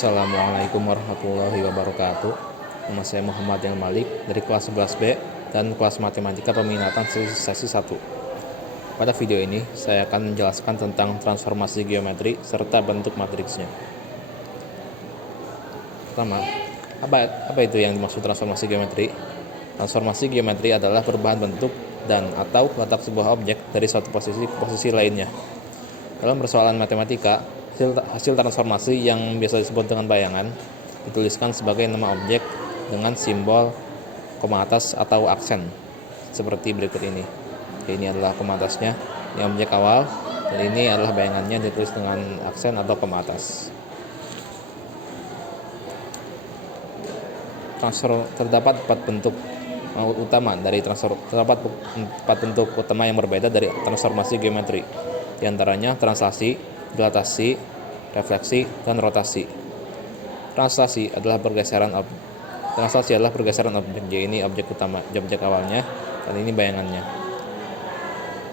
Assalamualaikum warahmatullahi wabarakatuh. Nama saya Muhammad Yang Malik dari kelas 11B dan kelas Matematika Peminatan sesi 1. Pada video ini, saya akan menjelaskan tentang transformasi geometri serta bentuk matriksnya. Pertama, apa itu yang dimaksud transformasi geometri? Transformasi geometri adalah perubahan bentuk dan atau letak sebuah objek dari suatu posisi ke posisi lainnya. Dalam persoalan matematika, hasil transformasi yang biasa disebut dengan bayangan dituliskan sebagai nama objek dengan simbol koma atas atau aksen seperti berikut ini. Ini adalah koma atasnya, ini objek awal, dan ini adalah bayangannya ditulis dengan aksen atau koma atas. Terdapat empat bentuk utama yang berbeda dari transformasi geometri. Di antaranya translasi, dilatasi, refleksi, dan rotasi. Translasi adalah pergeseran objek. Ini objek utama, objek awalnya, dan ini bayangannya.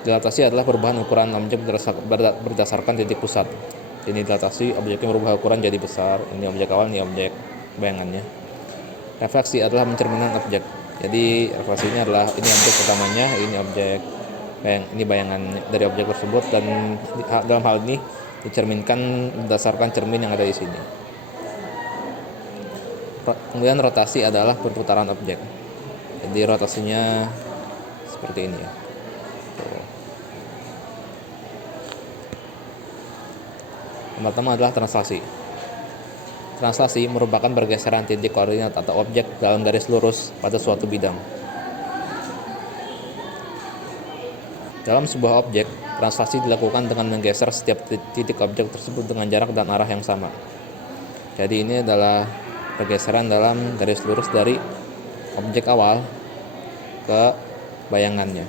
Dilatasi adalah perubahan ukuran objek berdasarkan titik pusat. Ini dilatasi, objeknya berubah ukuran jadi besar. Ini objek awal, ini objek bayangannya. Refleksi adalah mencerminkan objek. Jadi refleksinya adalah ini objek utamanya, ini bayangan dari objek tersebut, dan dalam hal ini dicerminkan berdasarkan cermin yang ada di sini. Kemudian rotasi adalah perputaran objek. Jadi rotasinya seperti ini ya. Yang pertama adalah translasi. Translasi merupakan pergeseran titik koordinat atau objek dalam garis lurus pada suatu bidang. Dalam sebuah objek, translasi dilakukan dengan menggeser setiap titik objek tersebut dengan jarak dan arah yang sama. Jadi ini adalah pergeseran dalam garis lurus dari objek awal ke bayangannya.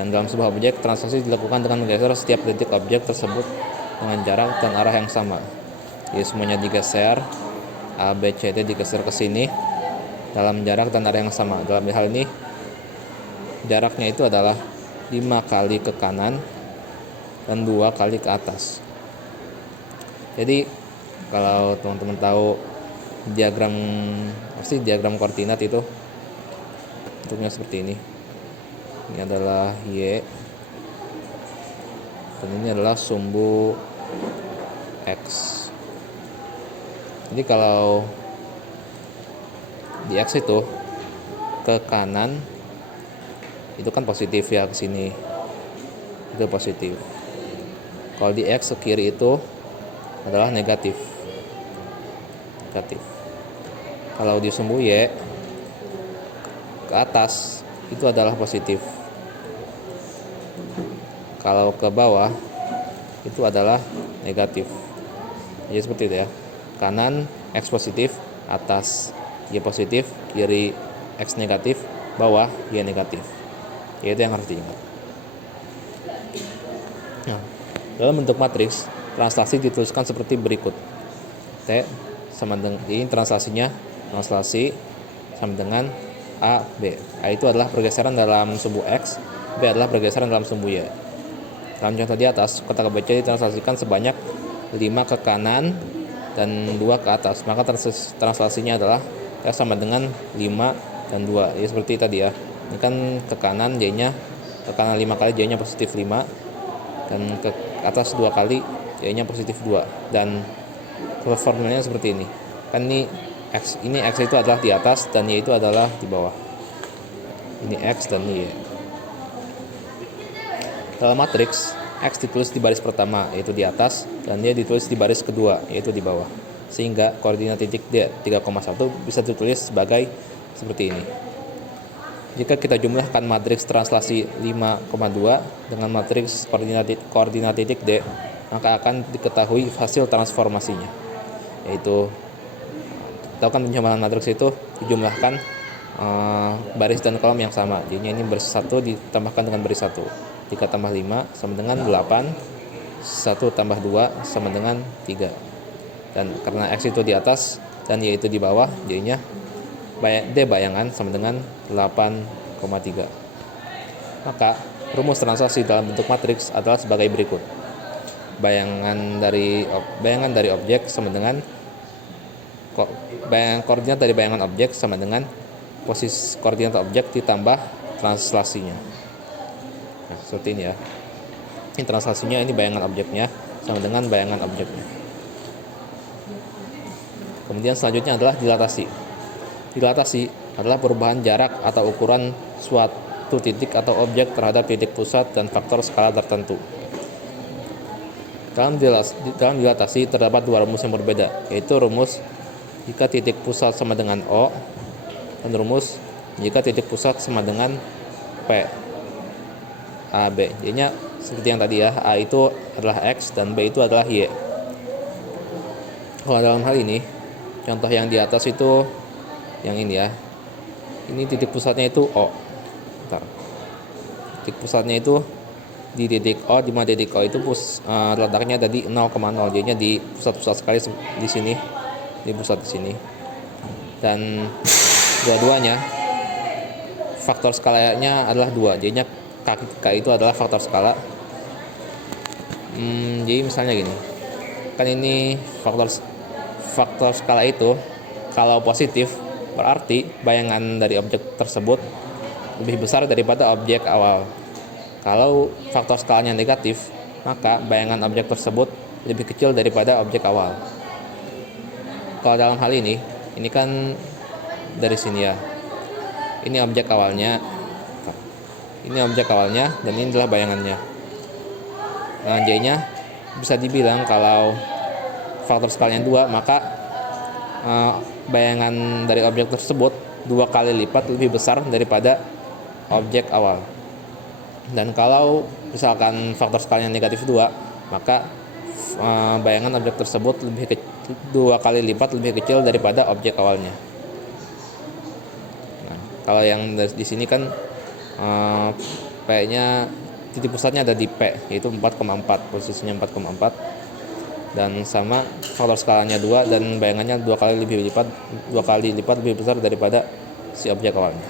Dan dalam sebuah objek, translasi dilakukan dengan menggeser setiap titik objek tersebut dengan jarak dan arah yang sama. Jadi semuanya digeser, A, B, C, D digeser ke sini dalam jarak dan arah yang sama. Dalam hal ini jaraknya itu adalah 5 kali ke kanan dan 2 kali ke atas. Jadi kalau teman-teman tahu diagram koordinat itu bentuknya seperti ini. Ini adalah Y, dan ini adalah sumbu X. Jadi kalau di X itu ke kanan itu kan positif ya, ke sini itu positif. Kalau di X ke kiri itu adalah negatif. Kalau di sumbu Y ke atas itu adalah positif. Kalau ke bawah itu adalah negatif. Jadi seperti itu ya. Kanan X positif, atas Y positif, kiri X negatif, bawah Y negatif. Itu yang harus diingat. Nah, dalam bentuk matriks, translasi dituliskan seperti berikut. T sama dengan ini translasi sama dengan A, B. A itu adalah pergeseran dalam sumbu X, B adalah pergeseran dalam sumbu Y. Dalam contoh di atas, kotak ABC ditranslasikan sebanyak 5 ke kanan dan 2 ke atas. Maka translasinya adalah T sama dengan 5 dan 2. Ya seperti tadi ya. Ini kan ke kanan Y-nya, ke kanan 5 kali Y-nya positif 5, dan ke atas 2 kali Y-nya positif 2. Dan formulanya seperti ini. Kan ini X itu adalah di atas dan Y itu adalah di bawah. Ini X dan Y. Dalam matriks, X ditulis di baris pertama, yaitu di atas, dan Y ditulis di baris kedua, yaitu di bawah. Sehingga koordinat titik D 3,1 bisa ditulis sebagai seperti ini. Jika kita jumlahkan matriks translasi 5,2 dengan matriks koordinat titik D, maka akan diketahui hasil transformasinya. Yaitu, tahu kan penjumlahan matriks itu dijumlahkan baris dan kolom yang sama. Jadinya ini baris 1 ditambahkan dengan baris 1. 3 tambah 5 sama dengan 8, 1 tambah 2 sama dengan 3. Dan karena X itu di atas dan Y itu di bawah, jadinya D bayangan sama dengan 8,3. Maka rumus translasi dalam bentuk matriks adalah sebagai berikut. bayangan dari objek sama dengan koordinat dari bayangan objek sama dengan posisi koordinat objek ditambah translasinya. Nah, seperti ini ya. Ini translasinya, ini bayangan objeknya sama dengan bayangan objeknya. Kemudian selanjutnya adalah dilatasi. Dilatasi adalah perubahan jarak atau ukuran suatu titik atau objek terhadap titik pusat dan faktor skala tertentu. Dalam dilatasi terdapat dua rumus yang berbeda, yaitu rumus jika titik pusat sama dengan O dan rumus jika titik pusat sama dengan P A B. Jadinya seperti yang tadi ya, A itu adalah X dan B itu adalah Y. Kalau dalam hal ini, contoh yang di atas itu yang ini ya, ini titik pusatnya itu O. Titik pusatnya itu di titik O, di mana titik O itu letaknya tadi 0,0, jadinya di pusat-pusat sekali di sini, di pusat di sini. Dan dua-duanya faktor skalanya adalah 2, jadinya K itu adalah faktor skala. Jadi misalnya gini, kan ini faktor skala itu kalau positif berarti bayangan dari objek tersebut lebih besar daripada objek awal. Kalau faktor skalanya negatif, maka bayangan objek tersebut lebih kecil daripada objek awal. Kalau dalam hal ini kan dari sini ya. Ini objek awalnya. Ini objek awalnya dan ini adalah bayangannya. Nah, jadinya bisa dibilang kalau faktor skalanya 2, maka bayangan dari objek tersebut 2 kali lipat lebih besar daripada objek awal. Dan kalau misalkan faktor skalanya negatif 2, maka bayangan objek tersebut 2 kali lipat lebih kecil daripada objek awalnya. Nah, kalau yang di sini kan P-nya, titik pusatnya ada di P, yaitu 4,4, posisinya 4,4, dan sama faktor skalanya 2 dan bayangannya 2 kali lipat lebih besar daripada si objek awalnya.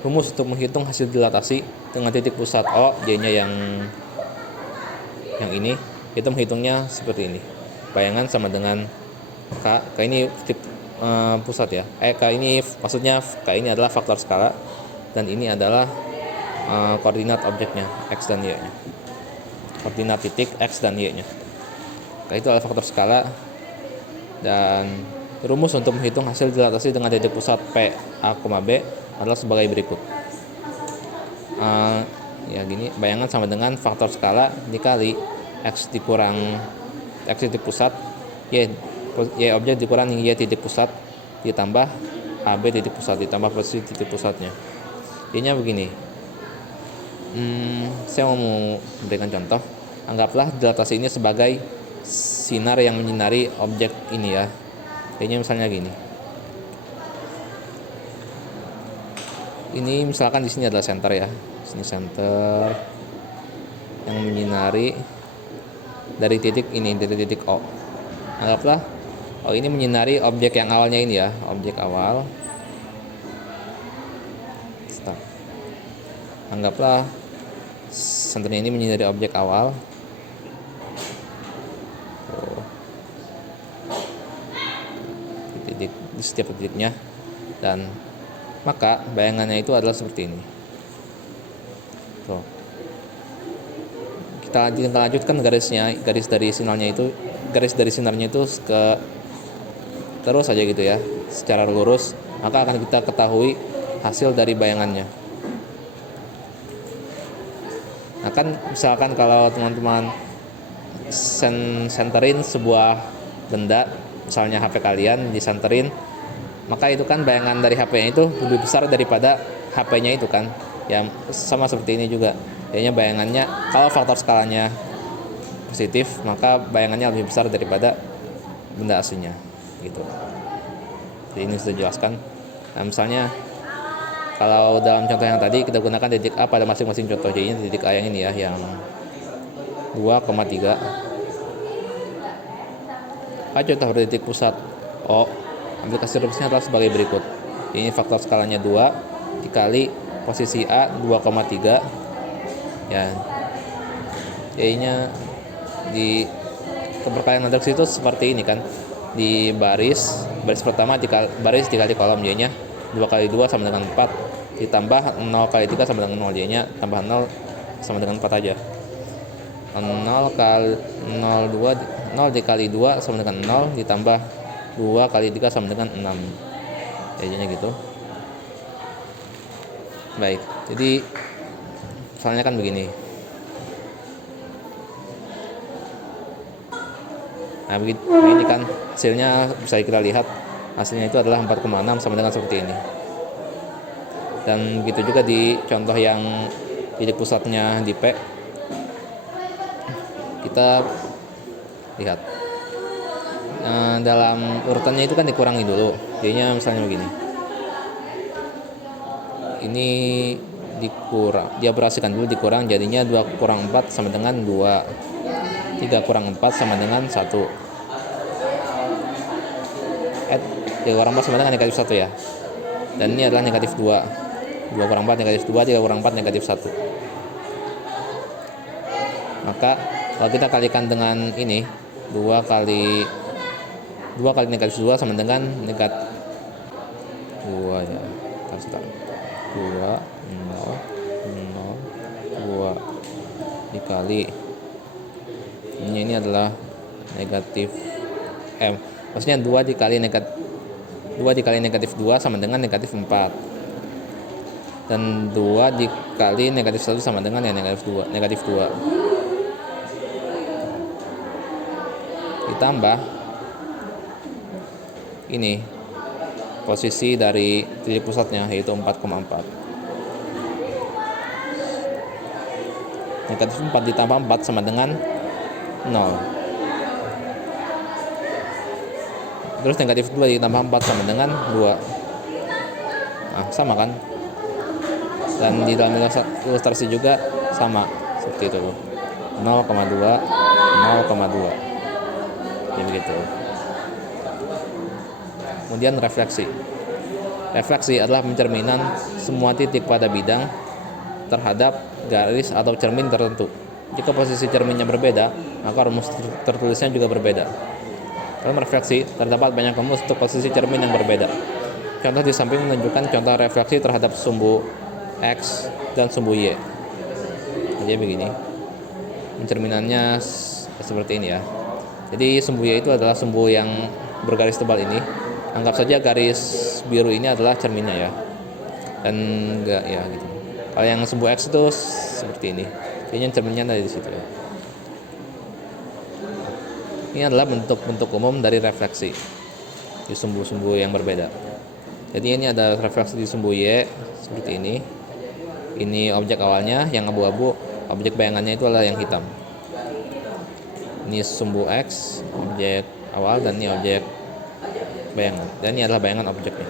Rumus untuk menghitung hasil dilatasi dengan titik pusat O, J-nya yang ini, itu menghitungnya seperti ini. Bayangan sama dengan K ini titik pusat ya. K ini maksudnya K ini adalah faktor skala dan ini adalah koordinat objeknya, X dan Y-nya. Koordinat titik X dan Y-nya. K itu adalah faktor skala, dan rumus untuk menghitung hasil dilatasi dengan titik pusat P, A, B adalah sebagai berikut. Ya gini, bayangan sama dengan faktor skala dikali X dikurang X titik pusat, Y objek dikurang Y titik pusat ditambah AB titik pusat ditambah posisi titik pusatnya. Jadinya begini. Saya mau memberikan contoh. Anggaplah dilatasi ini sebagai sinar yang menyinari objek ini ya. Jadinya misalnya gini. Ini misalkan di sini adalah center ya. Sini center yang menyinari dari titik ini, dari titik O. Anggaplah ini menyinari objek yang awalnya ini ya, objek awal. Stop. Anggaplah senternya ini menyinari objek awal. Di setiap titiknya, dan maka bayangannya itu adalah seperti ini. Tuh. Kita lanjutkan garis dari sinarnya itu terus saja gitu ya, secara lurus, maka akan kita ketahui hasil dari bayangannya. Nah kan misalkan kalau teman-teman senterin sebuah benda, misalnya HP kalian disenterin, maka itu kan bayangan dari HP-nya itu lebih besar daripada HP-nya itu kan. Ya sama seperti ini juga. Jadinya bayangannya kalau faktor skalanya positif, maka bayangannya lebih besar daripada benda aslinya gitu. Jadi ini sudah dijelaskan. Nah, misalnya kalau dalam contoh yang tadi kita gunakan titik A pada masing-masing contoh. Jadi ini titik A yang ini ya, yang 2,3. Contoh pada titik pusat O, aplikasi rumusnya adalah sebagai berikut. Ini faktor skalanya 2 dikali posisi A 2,3 ya. Y-nya di perkalian matriks itu seperti ini kan, di baris pertama baris dikali kolom, Y-nya 2 kali 2 sama dengan 4, ditambah 0 kali 3 sama dengan 0, Y-nya tambah 0 sama dengan 4 aja. 0 kali 0 dikali 2 sama dengan 0, ditambah 2 kali 3 sama dengan 6, Y-nya gitu. Baik, jadi soalnya kan begini. Nah ini kan hasilnya bisa kita lihat, hasilnya itu adalah 4,6 sama dengan seperti ini. Dan begitu juga di contoh yang titik pusatnya di P, kita lihat dalam urutannya itu kan dikurangi dulu, jadinya misalnya begini, ini dioperasikan dulu, dikurang, jadinya 2 kurang 4 sama dengan 2, 3 kurang 4 sama dengan 1, 3 kurang 4 sama dengan negatif 1 ya, dan ini adalah negatif 2 kurang 4 negatif 2, 3 kurang 4 negatif 1. Maka kalau kita kalikan dengan ini, 2 kali negatif 2 sama dengan negatif 2 ya, 2 0 0 2 dikali ini adalah negatif maksudnya 2 dikali negatif 2 sama dengan negatif 4, dan 2 dikali negatif 1 sama dengan ya negatif 2 ditambah ini posisi dari titik pusatnya, yaitu 4,4. Negatif 4 ditambah 4 sama dengan 0. Terus negatif 2 ditambah 4 sama dengan 2. Nah, sama kan? Dan di dalam ilustrasi juga sama seperti itu, 0,2 0,2. Jadi begitu. Kemudian refleksi. Refleksi adalah pencerminan semua titik pada bidang terhadap garis atau cermin tertentu. Jika posisi cerminnya berbeda, maka rumus tertulisnya juga berbeda. Dalam refleksi, terdapat banyak rumus untuk posisi cermin yang berbeda. Contoh di samping menunjukkan contoh refleksi terhadap sumbu X dan sumbu Y. Jadi begini, pencerminannya seperti ini ya. Jadi sumbu Y itu adalah sumbu yang bergaris tebal ini. Anggap saja garis biru ini adalah cerminnya ya, dan enggak ya gitu. Kalau yang sumbu X itu seperti ini, ini cerminnya ada di situ ya. Ini adalah bentuk-bentuk umum dari refleksi di sumbu-sumbu yang berbeda. Jadi ini ada refleksi di sumbu Y seperti ini. Ini objek awalnya yang abu-abu, objek bayangannya itu adalah yang hitam. Ini sumbu X, objek awal, dan ini objek bayangan, dan ini adalah bayangan objeknya.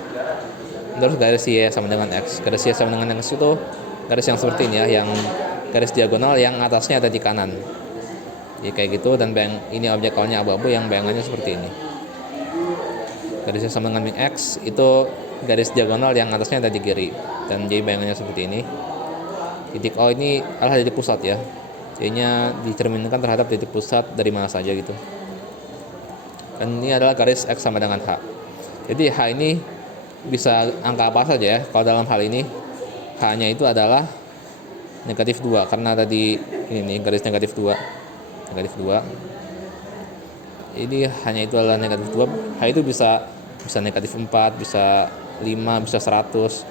Terus garis Y sama dengan X. Garis Y sama dengan X itu garis yang seperti ini ya, yang garis diagonal yang atasnya ada di kanan. Jadi kayak gitu, dan ini objek awalnya abu-abu yang bayangannya seperti ini. Garis Y sama dengan X itu garis diagonal yang atasnya ada di kiri, dan jadi bayangannya seperti ini. Titik O ini adalah titik pusat ya. Jadinya dicerminkan terhadap titik pusat dari mana saja gitu. Dan ini adalah garis X sama dengan H. Jadi H ini bisa angka apa saja ya. Kalau dalam hal ini H-nya itu adalah negatif 2, karena tadi ini garis negatif 2. Ini hanya itu adalah negatif 2. H itu bisa negatif 4, bisa 5, bisa 100.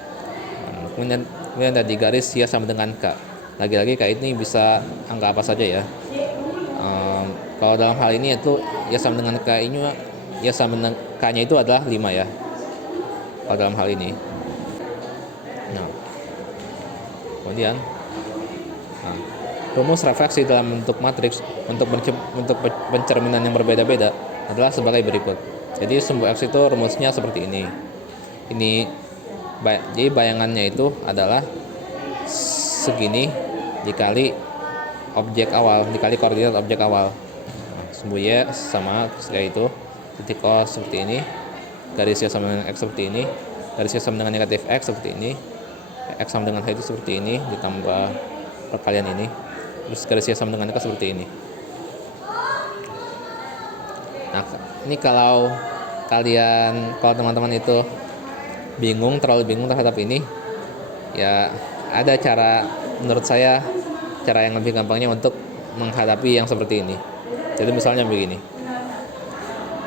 Kemudian tadi garis Y sama dengan K. Lagi-lagi K ini bisa angka apa saja ya. Kalau dalam hal ini itu Y sama dengan K ini, Y sama dengan K-nya itu adalah 5 ya. Kalau dalam hal ini. Nah, kemudian rumus refleksi dalam bentuk matriks untuk pencerminan yang berbeda-beda adalah sebagai berikut. Jadi sumbu X itu rumusnya seperti ini. Jadi bayangannya itu adalah segini dikali objek awal, dikali koordinat objek awal. Sumbu Y sama kayak itu, titik O seperti ini, garis Y sama dengan X seperti ini, garis Y sama dengan negatif X seperti ini, X sama dengan H itu seperti ini, ditambah perkalian ini, terus garis Y sama dengan K seperti ini. Nah, ini kalau teman-teman itu terlalu bingung terhadap ini, ya ada cara, menurut saya cara yang lebih gampangnya untuk menghadapi yang seperti ini. Jadi misalnya begini,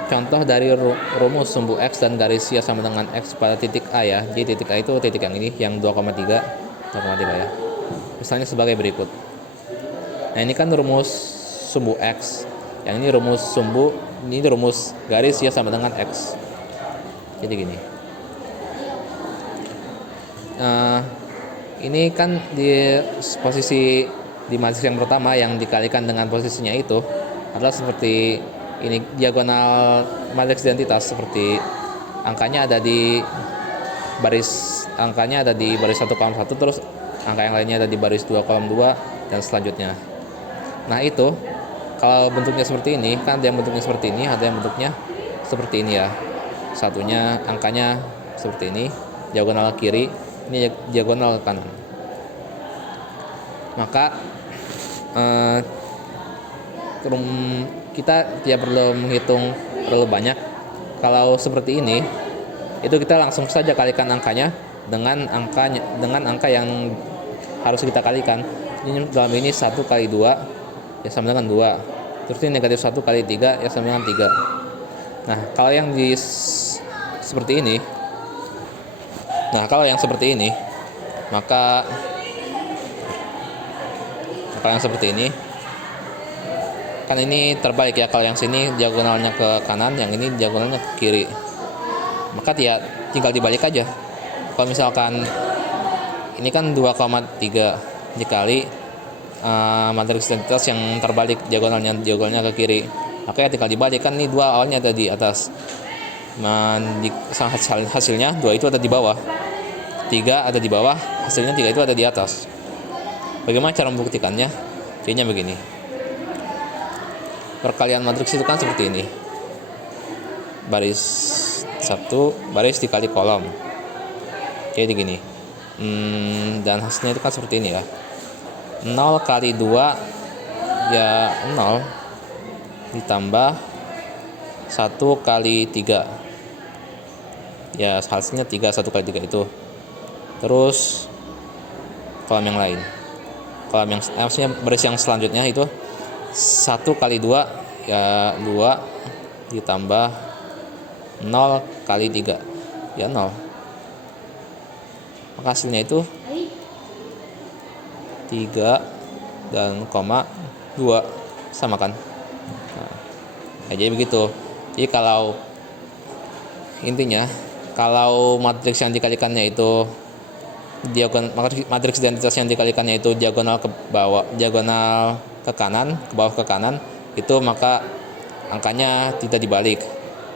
contoh dari rumus sumbu X dan garis Y sama dengan X pada titik A ya. Jadi titik A itu titik yang ini, yang 2,3 ya. Misalnya sebagai berikut. Nah, ini kan rumus sumbu X, yang ini ini rumus garis Y sama dengan X. Jadi gini, ini kan di posisi di matriks yang pertama yang dikalikan dengan posisinya itu adalah seperti ini, diagonal matriks identitas, seperti angkanya ada di baris 1 kolom 1, terus angka yang lainnya ada di baris 2 kolom 2 dan selanjutnya. Nah, itu kalau bentuknya seperti ini, kan ada yang bentuknya seperti ini, ada yang bentuknya seperti ini ya. Satunya angkanya seperti ini, diagonal kiri, ini diagonal ke kanan. Maka kita tidak perlu menghitung terlalu banyak. Kalau seperti ini, itu kita langsung saja kalikan angkanya dengan angka yang harus kita kalikan. Ini dalam ini 1 kali 2 ya sama dengan 2. Terus ini negatif 1 kali 3 ya sama dengan 3. Nah, kalau yang seperti ini, maka yang seperti ini kan ini terbalik ya. Kalau yang sini diagonalnya ke kanan, yang ini diagonalnya ke kiri. Maka tinggal dibalik aja. Kalau misalkan ini kan 2,3 dikali matriks identitas yang terbalik, diagonalnya ke kiri, maka ya tinggal dibalik. Kan ini 2 awalnya ada di atas, hasilnya 2 itu ada di bawah, 3 ada di bawah, hasilnya 3 itu ada di atas. Bagaimana cara membuktikannya? Jadinya begini, perkalian matriks itu kan seperti ini, baris 1 baris dikali kolom, jadi gini. Dan hasilnya itu kan seperti ini ya, 0 kali 2 ya 0, ditambah 1 kali 3 ya hasilnya 3, 1 kali 3 itu. Terus kolom yang lain, maksudnya baris yang selanjutnya itu 1 kali 2 ya 2, ditambah 0 kali 3 ya 0. Maka hasilnya itu 3 dan 2 sama kan. Nah, jadi begitu. Jadi kalau intinya, kalau matriks yang dikalikannya itu matriks identitas yang dikalikannya itu diagonal ke bawah, diagonal ke kanan, ke bawah ke kanan, itu maka angkanya tidak dibalik.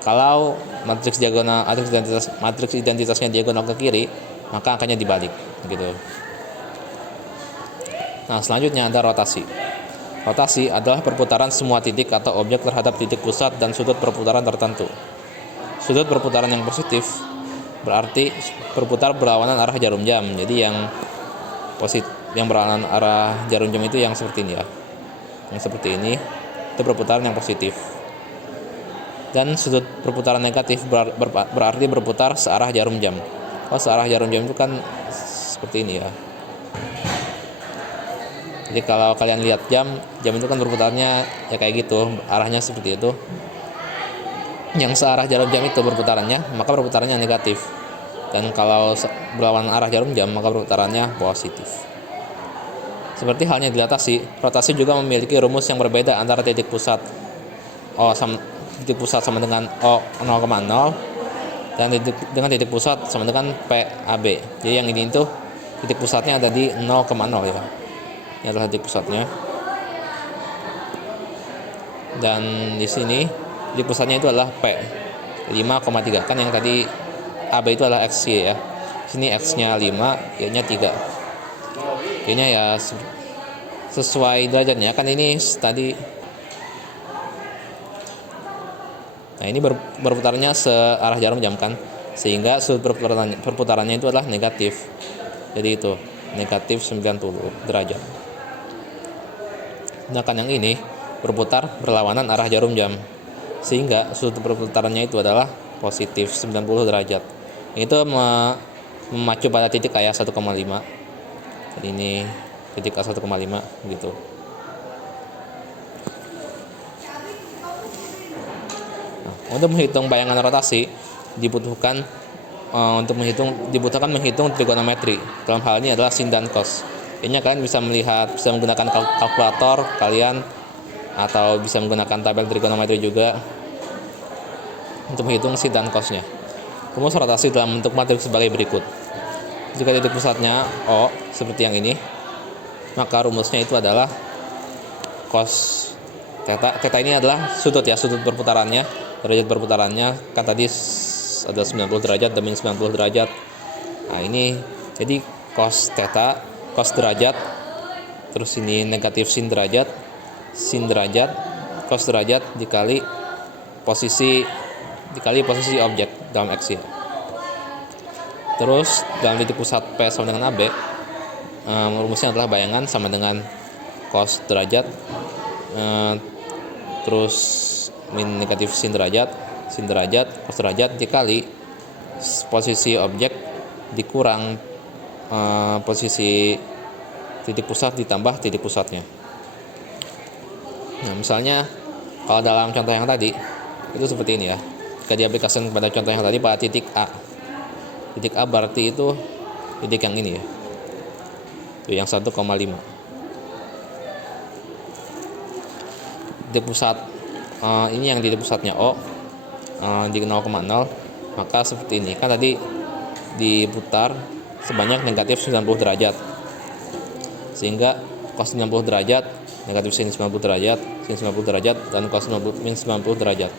Kalau matriks identitasnya diagonal ke kiri, maka angkanya dibalik gitu. Nah, selanjutnya ada rotasi. Rotasi adalah perputaran semua titik atau objek terhadap titik pusat dan sudut perputaran tertentu. Sudut perputaran yang positif berarti berputar berlawanan arah jarum jam. Jadi yang berlawanan arah jarum jam itu yang seperti ini ya. Yang seperti ini itu perputaran yang positif. Dan sudut perputaran negatif berarti berputar searah jarum jam. Kalau searah jarum jam itu kan seperti ini ya. Jadi kalau kalian lihat jam itu kan berputarnya ya kayak gitu, arahnya seperti itu. Yang searah jarum jam itu berputarannya, maka perputarannya negatif. Dan kalau berlawanan arah jarum jam, maka perputarannya positif. Seperti halnya dilatasi, rotasi juga memiliki rumus yang berbeda antara titik pusat sama dengan O 0,0 dan dengan titik pusat sama dengan PAB. Jadi yang ini itu titik pusatnya ada di 0,0 ya. Ini adalah titik pusatnya. Dan di sini titik pusatnya itu adalah P 5,3. Kan yang tadi AB itu adalah XY ya. Sini X-nya 5, Y-nya 3. Y-nya ya sesuai derajatnya. Kan ini tadi. Nah, ini berputarnya searah jarum jam kan, sehingga sudut perputarannya itu adalah negatif. Jadi itu negatif 90 derajat. Sedangkan yang ini berputar berlawanan arah jarum jam, sehingga sudut perputarannya itu adalah positif 90 derajat. Itu memacu pada titik A 1,5. Jadi ini titik A 1,5 gitu. Nah, untuk menghitung bayangan rotasi dibutuhkan menghitung trigonometri. Dalam hal ini adalah sin dan cos. Ini kalian bisa menggunakan kalkulator kalian, atau bisa menggunakan tabel trigonometri juga untuk menghitung sin dan cosnya. Rumus rotasi dalam bentuk matriks sebagai berikut. Jika titik pusatnya O seperti yang ini, maka rumusnya itu adalah cos theta. Theta ini adalah sudut perputarannya, derajat perputarannya kan tadi ada 90 derajat dan min 90 derajat. Nah, ini jadi cos theta, cos derajat, terus ini negatif sin derajat, cos derajat dikali posisi objek dalam X ya. Terus dalam titik pusat P sama dengan AB, rumusnya adalah bayangan sama dengan cos derajat, terus min negatif sin derajat, cos derajat dikali posisi objek dikurang posisi titik pusat ditambah titik pusatnya. Nah, misalnya kalau dalam contoh yang tadi itu seperti ini ya. Jika diaplikasikan pada contoh yang tadi pada titik A. Titik A berarti itu titik yang ini ya. Itu yang 1,5. Titik pusat ini yang titik pusatnya O di 0,0, maka seperti ini. Kan tadi diputar sebanyak negatif 90 derajat. Sehingga cos 90 derajat, negatif sin 90 derajat, sin 90 derajat, dan cos min 90 derajat.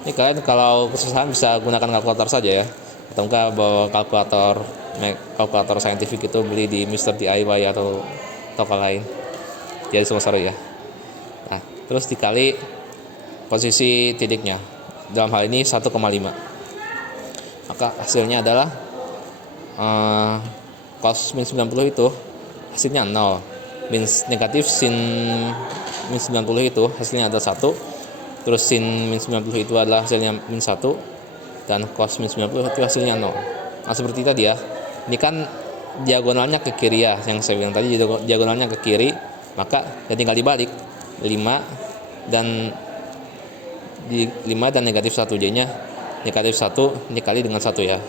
Ini kalian kalau kesusahan bisa gunakan kalkulator saja ya, atau enggak bawa kalkulator saintifik itu beli di Mr. DIY atau toko lain. Jadi sorry ya. Nah, terus dikali posisi titiknya, dalam hal ini 1,5. Maka hasilnya adalah cos min 90 itu hasilnya 0. Min negatif sin min 90 itu hasilnya ada 1. Terus sin min 90 itu adalah hasilnya min 1, dan cos min 90 itu hasilnya 0. Nah, seperti tadi ya. Ini kan diagonalnya ke kiri ya, yang saya bilang tadi diagonalnya ke kiri, maka ya tinggal dibalik 5 dan negatif 1, jadinya negatif 1 dikali dengan 1 ya.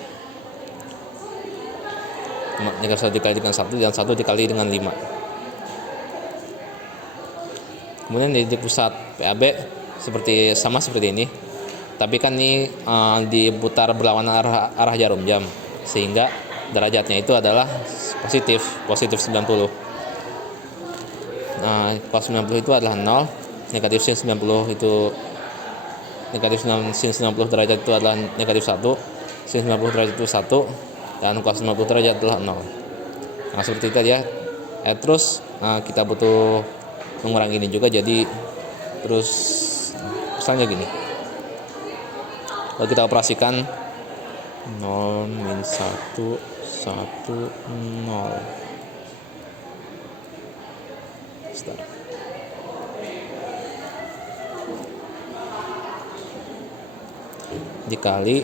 Negatif 1 dikali dengan 1 dan 1 dikali dengan 5. Kemudian di titik pusat PAB seperti ini, tapi kan ini diputar berlawanan arah jarum jam, sehingga derajatnya itu adalah positif 90. Nah, cos 90 itu adalah 0, negatif sin 90 itu sin 90 derajat itu adalah negatif 1, sin 90 derajat itu 1, dan cos 90 derajat adalah 0. Nah, seperti itu ya. Terus kita butuh mengurangi ini juga, jadi terus misalnya gini, kalau kita operasikan 0 min 1 1 0 start. Dikali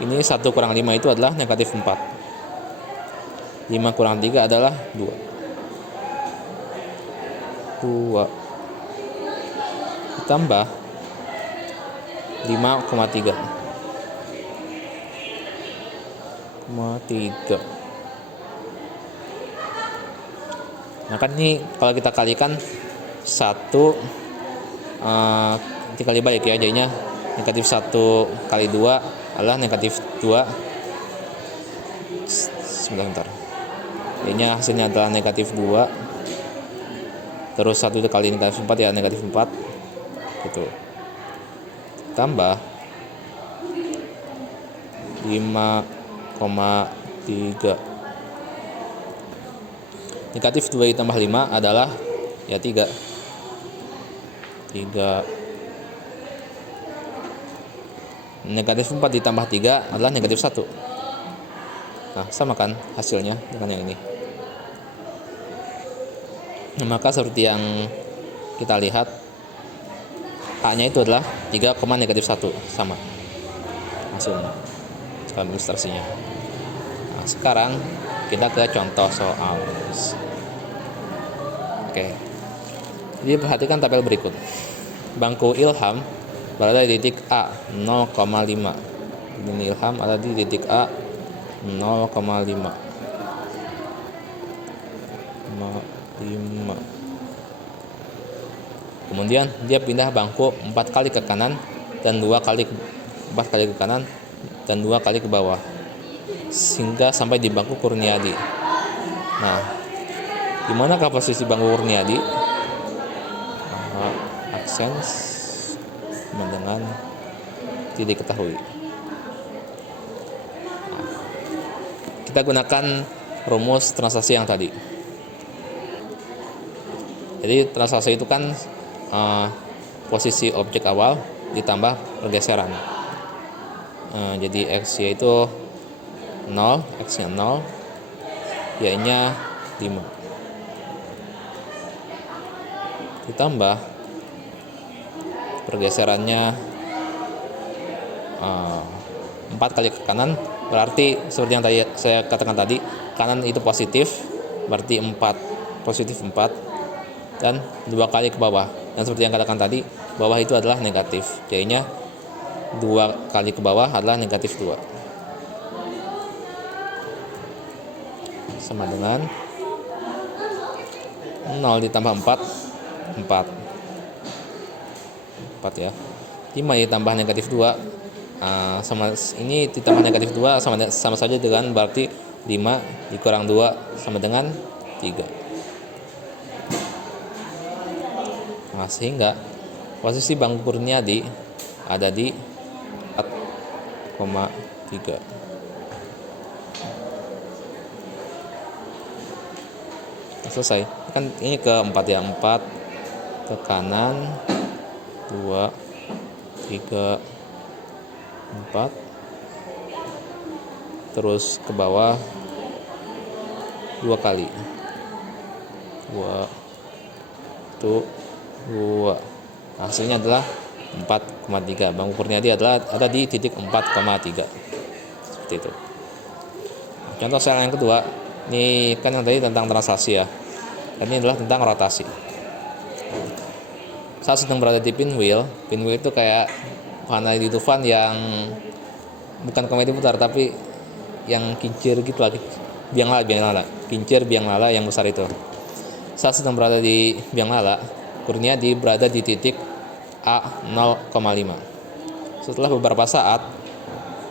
ini 1 kurang 5 itu adalah negatif 4, 5 kurang 3 adalah 2 ditambah 5,3. Nah, kan ini kalau kita kalikan 1 dikali balik ya, jadinya negatif 1 kali 2 adalah negatif 2. Sebentar. Jadinya hasilnya adalah negatif 2. Terus 1 dikali negatif 4 ya negatif 4 gitu. Tambah 5,3. Negatif 2 ditambah 5 adalah ya 3. Negatif 4 ditambah 3 adalah negatif 1. Nah, sama kan hasilnya dengan yang ini. Nah, maka seperti yang kita lihat, A-nya itu adalah 3,-1, sama hasilnya dalam ilustrasinya. Nah, sekarang kita ke contoh soal. Oke. Jadi perhatikan tabel berikut. Bangku Ilham berada di titik A 0,5. Ini Ilham ada di titik A 0,5. Kemudian dia pindah bangku 4 kali ke kanan dan 4 kali ke kanan dan 2 kali ke bawah sehingga sampai di bangku Kurniadi. Nah, di manakah posisi bangku Kurniadi? Aksen dengan tidak diketahui. Kita gunakan rumus translasi yang tadi. Jadi translasi itu kan posisi objek awal ditambah pergeseran. Jadi x-y itu 0, x-nya 0, y-nya 5. Ditambah pergeserannya 4 kali ke kanan, berarti seperti yang tadi saya katakan tadi, kanan itu positif, berarti 4 positif 4, dan 2 kali ke bawah. Dan seperti yang katakan tadi, bawah itu adalah negatif. Jadinya 2 kali ke bawah adalah negatif 2. Sama dengan 0 ditambah 4, 4 ya. 5 ditambah negatif 2, sama ini ditambah negatif 2 sama saja dengan berarti 5 dikurang 2 sama dengan 3. Nah, sehingga posisi bangku Kurniadi ada di 4,3. Selesai. Kan ini ke 4 ya, 4 ke kanan 2, 3, 4, terus ke bawah 2 kali 2, 2. Hasilnya adalah 4,3. Bangku Kurniadi adalah ada di titik 4,3. Seperti itu. Contoh soal yang kedua, ini kan yang tadi tentang translasi ya. Ini adalah tentang rotasi. Saat sedang berada di pinwheel itu kayak wahana di Dufan yang bukan komedi putar tapi yang kincir gitu lagi, biang lala, kincir biang lala yang besar itu. Saat sedang berada di biang lala, Kurniadi berada di titik A 0,5. Setelah beberapa saat,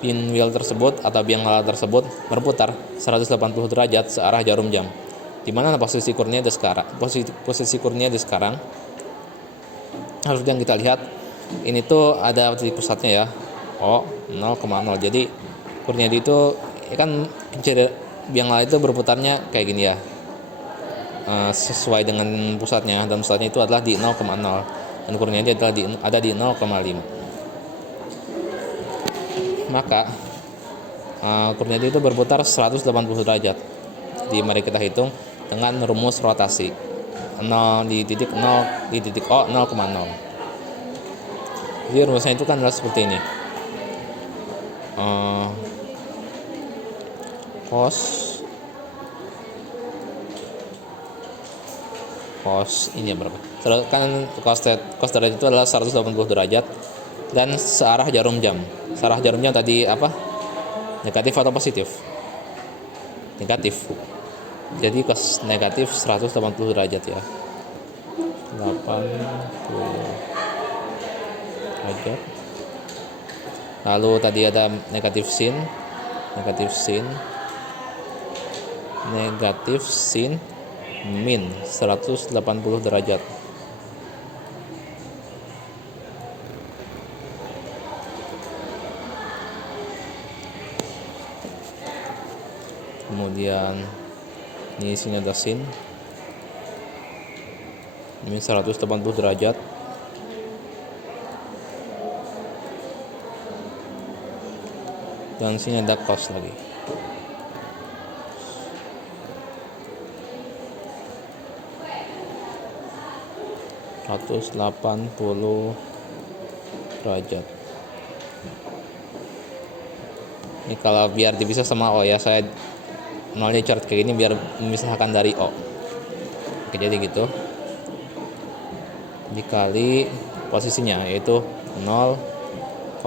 pinwheel tersebut atau biang lala tersebut berputar 180 derajat searah jarum jam. Di mana posisi Kurniadi sekarang? Posisi Kurniadi sekarang, harus yang kita lihat, ini tuh ada titik pusatnya ya, O 0,0. Jadi Kurniadi itu kan kincir biang lala itu berputarnya kayak gini ya, sesuai dengan pusatnya, dan pusatnya itu adalah di 0,0 dan Kurniadi ada di 0,5. Maka Kurniadi itu berputar 180 derajat. Jadi mari kita hitung dengan rumus rotasi. 0 di titik O 0,0. Jadi rumusnya itu kan adalah seperti ini. Cos ini berapa? Kan cos derajat itu adalah 180 derajat dan searah jarum jam. Searah jarum jam tadi apa? Negatif atau positif? Negatif. Jadi cos negatif 180 derajat ya. 80 derajat. Lalu tadi ada negatif sin min 180 derajat. Kemudian ini sini ada sin min 180 derajat. Dan sini ada cos lagi. 180 derajat. Ini kalau biar dipisah sama O ya, saya nolnya coret kayak gini biar memisahkan dari O. Oke, jadi gitu. Dikali posisinya yaitu 0,5.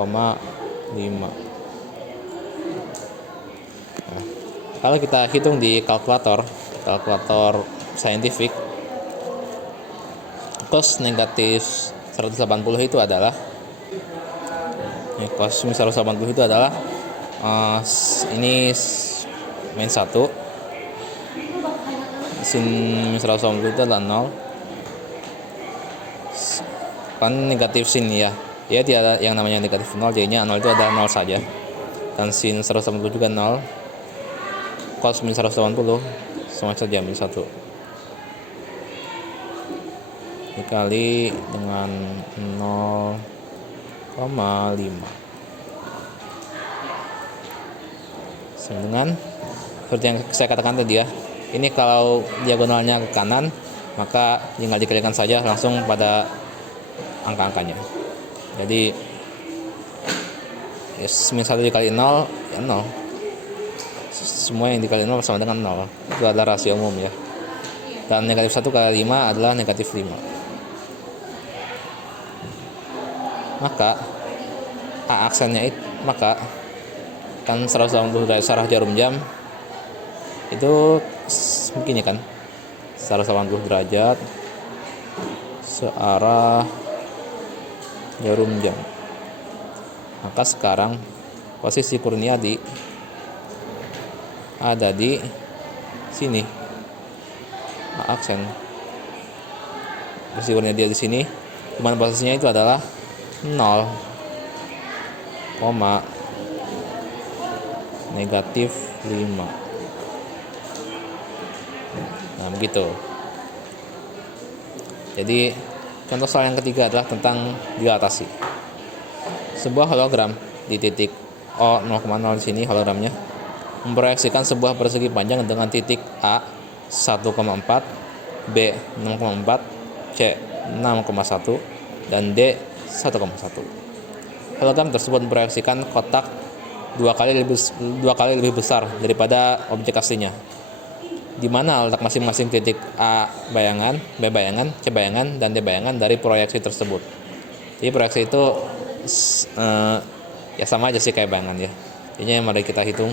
Nah, kalau kita hitung di kalkulator saintifik, cos negatif 180 itu adalah cos 180 itu adalah ini min 1, sin 180 itu adalah 0, kan negatif sin ya tidak ada yang namanya negatif 0, jadinya 0 itu ada 0 saja, dan sin 180 juga 0, cos min 180 sama saja min 1 dikali dengan 0,5 sama dengan seperti yang saya katakan tadi ya, ini kalau diagonalnya ke kanan maka tinggal dikalikan saja langsung pada angka-angkanya. Jadi min 1 dikali 0 ya 0, semua yang dikali 0 sama dengan 0, itu adalah rasio umum ya. Dan negatif 1 kali 5 adalah negatif 5. Maka A aksennya itu, maka kan 180 dari arah jarum jam itu begini kan, 180 derajat searah jarum jam. Maka sekarang posisi Kurniadi ada di sini, aksen posisi Kurniadi di sini, dimana posisinya itu adalah 0, negatif 5. Nah begitu. Jadi contoh soal yang ketiga adalah tentang dilatasi. Sebuah hologram di titik O 0,0 di sini hologramnya memproyeksikan sebuah persegi panjang dengan titik A 1,4, B 0,4, C 6,1 dan D 1,1. Hologram tersebut memproyeksikan kotak dua kali lebih besar daripada objek aslinya. Di mana letak masing-masing titik A bayangan, B bayangan, C bayangan, dan D bayangan dari proyeksi tersebut. Jadi proyeksi itu ya sama aja sih kayak bayangan ya. Jadi mari kita hitung.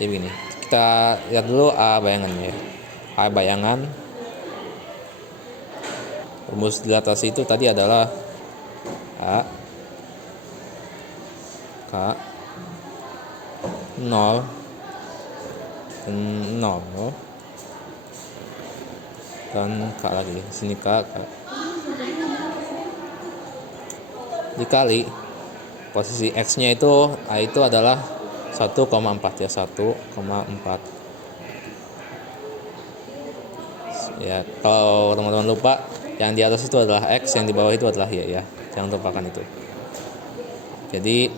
Jadi begini, kita lihat dulu A bayangan ya. A bayangan, rumus dilatasi itu tadi adalah A K 0 dan 0 dan K lagi, sini K dikali posisi X nya itu A itu adalah 1,4 ya, 1,4 ya. Kalau teman-teman lupa, yang di atas itu adalah X, yang di bawah itu adalah Y ya, jangan lupakan itu. Jadi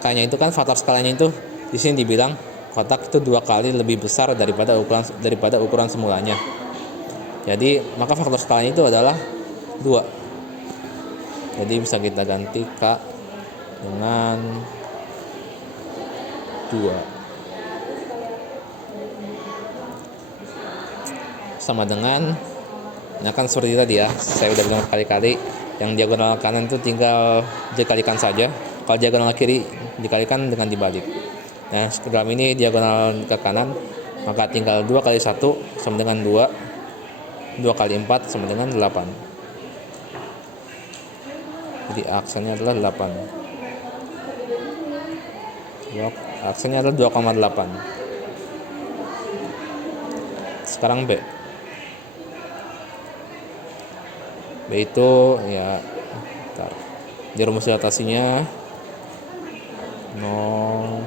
K-nya itu kan faktor skalanya itu di sini dibilang kotak itu 2 kali lebih besar daripada ukuran semulanya. Jadi maka faktor skalanya itu adalah 2. Jadi bisa kita ganti K dengan 2 sama dengan, nah kan seperti tadi ya, saya udah bilang berkali-kali, yang diagonal kanan itu tinggal dikalikan saja, kalau diagonal kiri dikalikan dengan dibalik. Nah dalam ini diagonal ke kanan, maka tinggal 2 kali 1 sama dengan 2, 2 kali 4 sama dengan 8. Jadi aksennya adalah 8. Aksennya adalah 2,8. Sekarang B itu ya, di rumus dilatasinya 0,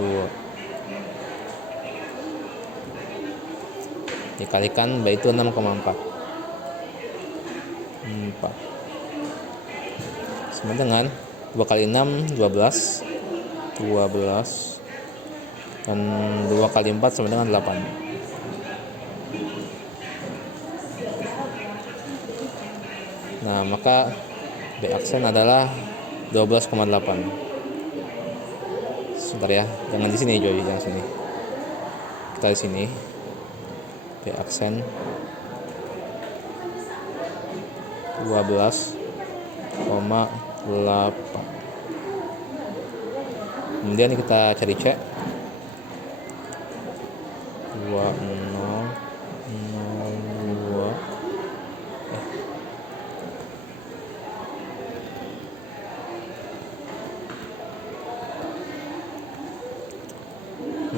2 dikalikan B itu 6,4 sama dengan 2 kali 6 12 dan 2 kali 4 sama dengan 8. Nah, maka B aksen adalah 12,8. Sebentar ya, jangan di sini Joy, jangan sini. Kita di sini. B aksen 12,8. Kemudian kita cari C. 2002.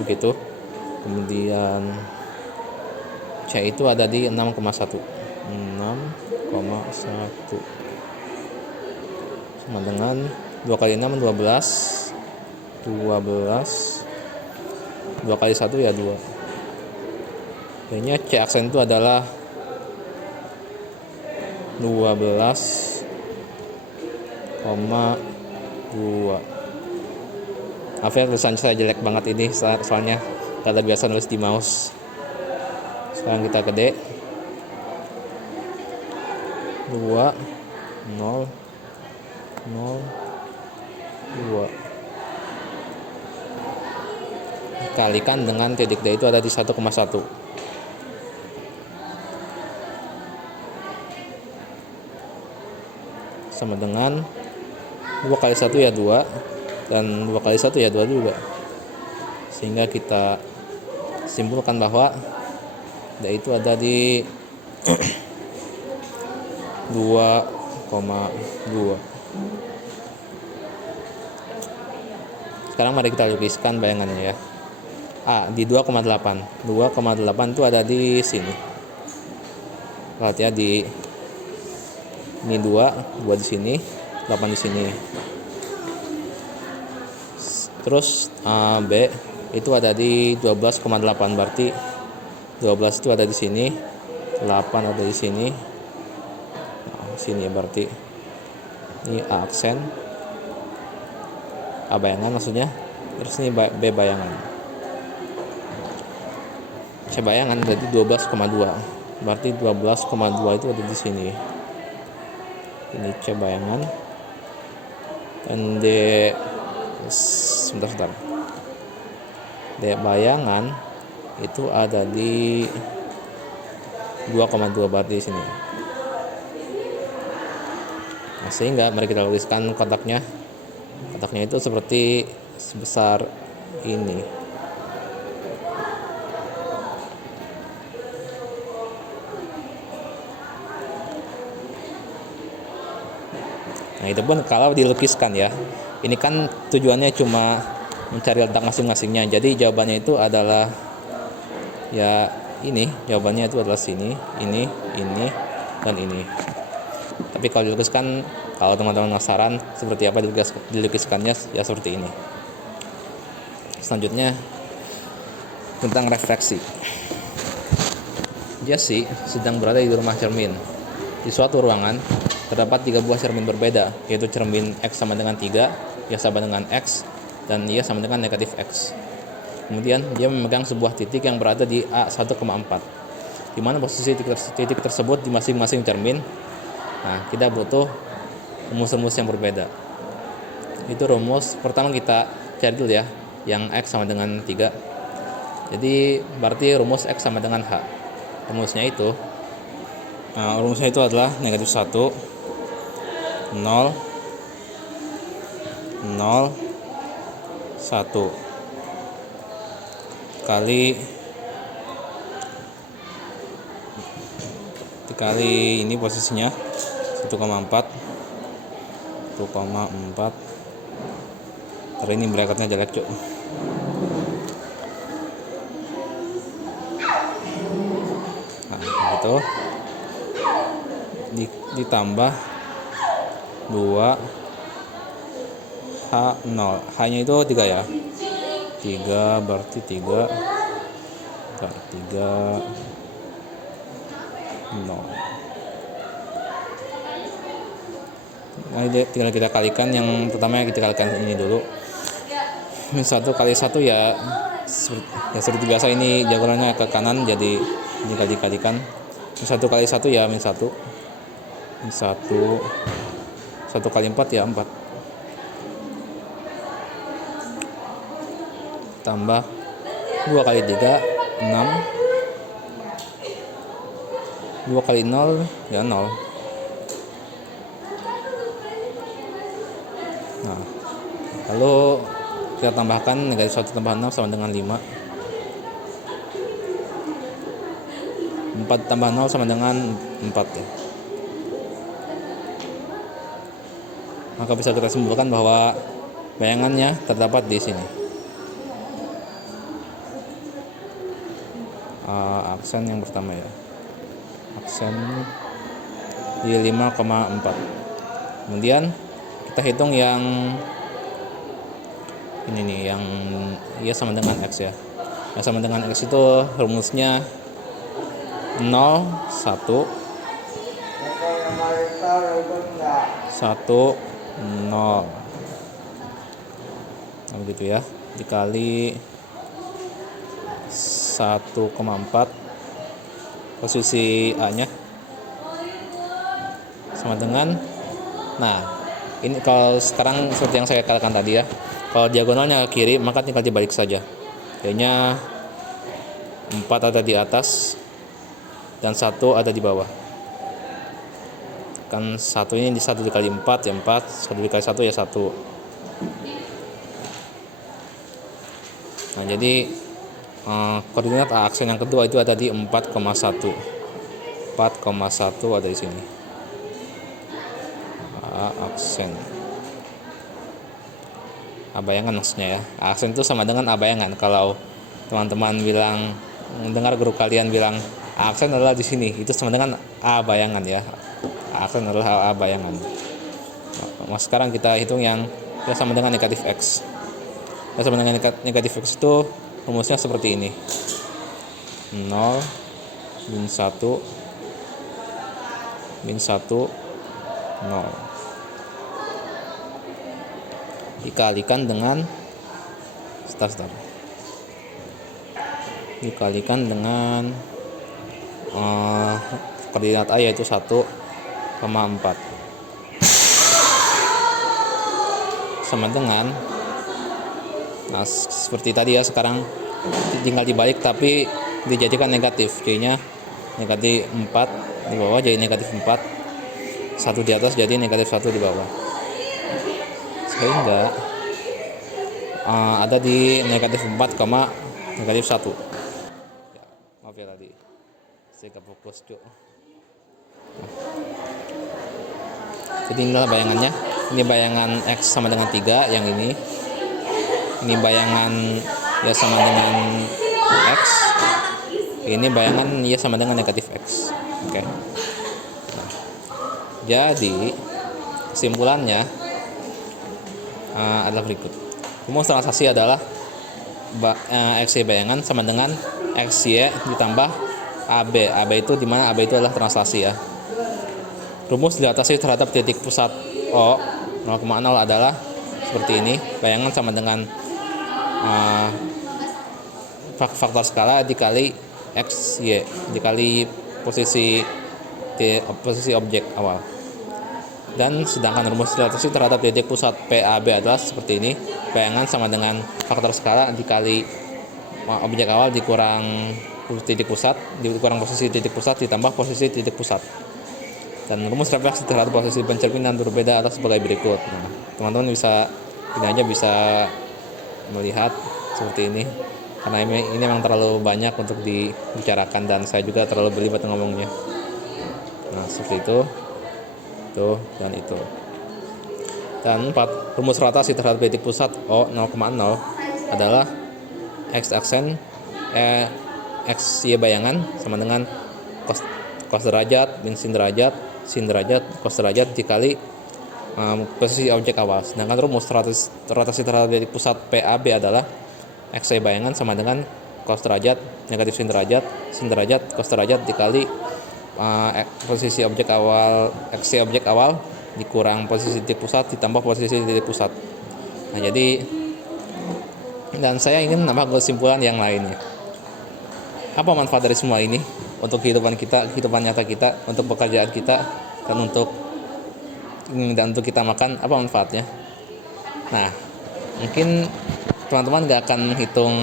Begitu. Kemudian C itu ada di 6,1 sama dengan 2 kali 6 12 2 kali 1 ya 2. Akhirnya C aksen itu adalah 12,2. Maaf ya, tulisan saya jelek banget ini soalnya gak biasa nulis di mouse. Sekarang kita ke D. 2 0 0 2 dikalikan dengan titik D itu ada di 1,1. Sama dengan 2 kali 1 ya 2, dan 2 kali 1 ya 2 juga. Sehingga kita simpulkan bahwa D itu ada di 2,2. Sekarang mari kita lukiskan bayangannya ya. A di 2,8. 2,8 itu ada di sini. Lihat ya, di ini 2 di sini, 8 di sini. Terus B itu ada di 12,8, berarti 12 itu ada di sini, 8 ada di sini. Nah, sini berarti ini A aksen, A bayangan maksudnya. Terus ini B bayangan. C bayangan berarti 12,2. Berarti 12,2 itu ada di sini. Ini C bayangan. Dan D sebentar. D bayangan itu ada di 2,2 berarti di sini. Nah, sehingga mari kita tuliskan kotaknya. Kotaknya itu seperti sebesar ini. Nah, itu pun kalau dilukiskan ya. Ini kan tujuannya cuma mencari letak masing-masingnya. Jadi jawabannya itu adalah ya ini. Jawabannya itu adalah sini, ini, dan ini. Tapi kalau dilukiskan, kalau teman-teman penasaran seperti apa dilukiskannya, ya seperti ini. Selanjutnya tentang refleksi. Jesse sedang berada di rumah cermin. Di suatu ruangan terdapat 3 buah cermin berbeda, yaitu cermin X sama dengan 3, Y sama dengan X, dan Y sama dengan negatif X. Kemudian dia memegang sebuah titik yang berada di A1,4. Di mana posisi titik tersebut di masing-masing cermin? Nah, kita butuh rumus-rumus yang berbeda. Itu rumus pertama kita cari dulu ya, yang X sama dengan 3. Jadi berarti rumus X sama dengan H. Rumusnya itu adalah negatif 1, 0, 0, 1 dikali ini posisinya 1,4. Hari ini bracketnya jelek cuk. Nah gitu, ditambah 2 H0. H nya itu 3 ya, 3 berarti 3 0. Nah, tinggal kita kalikan. Yang pertama kita kalikan ini dulu. Min 1 kali 1 ya seperti biasa, ini diagonalnya ke kanan, jadi tinggal dikalikan. Min 1 kali 1 ya min 1. 1 kali 4 ya 4, tambah 2 kali 3 6, 2 kali 0 ya 0. Nah, lalu kita tambahkan negatif 1 tambah 6 sama dengan 5. 4 tambah 0 sama dengan 4 ya. Maka bisa kita simpulkan bahwa bayangannya terdapat di sini. Aksen yang pertama ya. Aksen di 5,4. Kemudian kita hitung yang ini nih, yang ya sama dengan X ya. Yang sama dengan X itu rumusnya 0 1 1 0, nah, begitu ya, dikali 1,4 posisi A nya sama dengan, nah ini kalau sekarang seperti yang saya katakan tadi ya, kalau diagonalnya ke kiri maka tinggal dibalik saja, kayaknya 4 ada di atas dan 1 ada di bawah. Kan 1 ini di 1 dikali 4 ya 4, 1 dikali 1 ya 1. Nah jadi koordinat aksen yang kedua itu ada di 4,1 ada di sini. Aksen bayangan maksudnya ya. Aksen itu sama dengan bayangan. Kalau teman-teman bilang, mendengar guru kalian bilang aksen adalah di sini, itu sama dengan bayangan ya. Aksen adalah bayangan. Nah, sekarang kita hitung yang sama dengan negatif X. Yang sama dengan negatif X itu rumusnya seperti ini. 0 min 1 min 1 0 dikalikan dengan dikalikan dengan koordinat A yaitu 1,4 sama dengan, nah seperti tadi ya, sekarang tinggal dibalik tapi dijadikan negatif, jadinya negatif 4 di bawah jadi negatif 4, 1 di atas jadi negatif 1 di bawah, sehingga ada di negatif 4, negatif 1 ya, maaf ya tadi saya gak fokus cuk. Jadi inilah bayangannya. Ini bayangan X sama dengan 3 yang ini bayangan ya sama dengan X, ini bayangan ya sama dengan negatif X. Oke. Nah, jadi kesimpulannya adalah berikut. Rumus translasi adalah XY bayangan sama dengan XY ditambah AB. AB itu dimana AB itu adalah translasi ya. Rumus dilatasi terhadap titik pusat O 0,0 adalah seperti ini. Bayangan sama dengan faktor skala dikali XY dikali posisi objek awal. Dan sedangkan rumus dilatasi terhadap titik pusat PAB adalah seperti ini. Bayangan sama dengan faktor skala dikali objek awal dikurang titik pusat, dikurang posisi titik pusat ditambah posisi titik pusat. Dan rumus refleksi terhadap posisi pencerminan berbeda adalah sebagai berikut. Nah, teman-teman bisa melihat seperti ini, karena ini memang terlalu banyak untuk dibicarakan dan saya juga terlalu belibet ngomongnya. Nah, seperti itu dan itu. Dan 4, rumus rotasi terhadap titik pusat O 0,0 adalah X aksen X Y bayangan sama dengan cos derajat min sin derajat cos derajat dikali posisi objek awal. Sedangkan rumus rotasi terhadap titik pusat PAB adalah XY bayangan sama dengan cos derajat negatif sin derajat cos derajat dikali posisi objek awal XY objek awal dikurang posisi titik pusat ditambah posisi titik pusat. Nah, jadi dan saya ingin menambah kesimpulan yang lainnya. Apa manfaat dari semua ini untuk kehidupan kita, kehidupan nyata kita, untuk pekerjaan kita? dan untuk kita makan, apa manfaatnya? Nah, mungkin teman-teman gak akan menghitung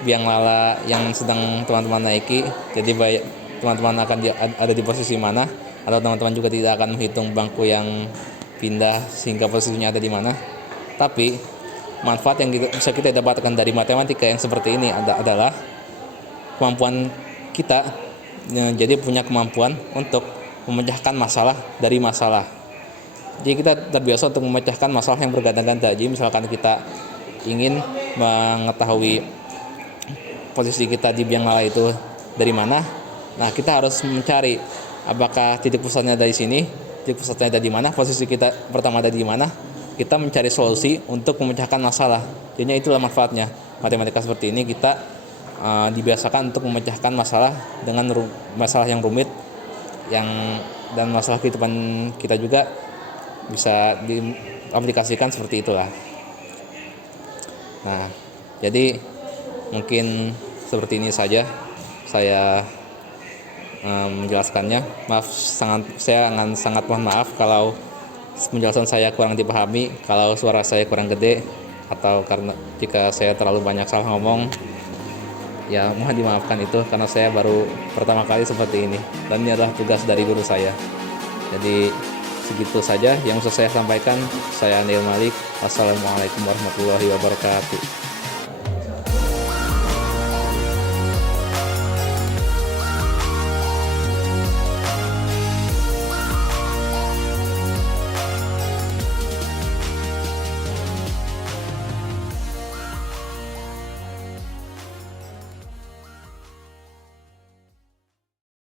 biang lala yang sedang teman-teman naiki, jadi baik teman-teman akan ada di posisi mana, atau teman-teman juga tidak akan menghitung bangku yang pindah sehingga posisinya ada di mana. Tapi manfaat yang bisa kita dapatkan dari matematika yang seperti ini adalah kemampuan kita, jadi punya kemampuan untuk memecahkan masalah dari masalah. Jadi kita terbiasa untuk memecahkan masalah yang berganda-ganda. Jadi misalkan kita ingin mengetahui posisi kita di biang lala itu dari mana, nah kita harus mencari apakah titik pusatnya dari sini, titik pusatnya ada di mana, posisi kita pertama ada di mana. Kita mencari solusi untuk memecahkan masalah. Jadinya itulah manfaatnya matematika seperti ini. Kita dibiasakan untuk memecahkan masalah dengan masalah yang rumit, dan masalah kehidupan kita juga bisa diaplikasikan seperti itulah. Nah, jadi mungkin seperti ini saja saya menjelaskannya. Saya sangat mohon maaf kalau penjelasan saya kurang dipahami, kalau suara saya kurang gede, atau karena jika saya terlalu banyak salah ngomong, ya mohon dimaafkan itu, karena saya baru pertama kali seperti ini, dan ini adalah tugas dari guru saya. Jadi segitu saja yang bisa saya sampaikan. Saya Neil Malik. Wassalamualaikum warahmatullahi wabarakatuh.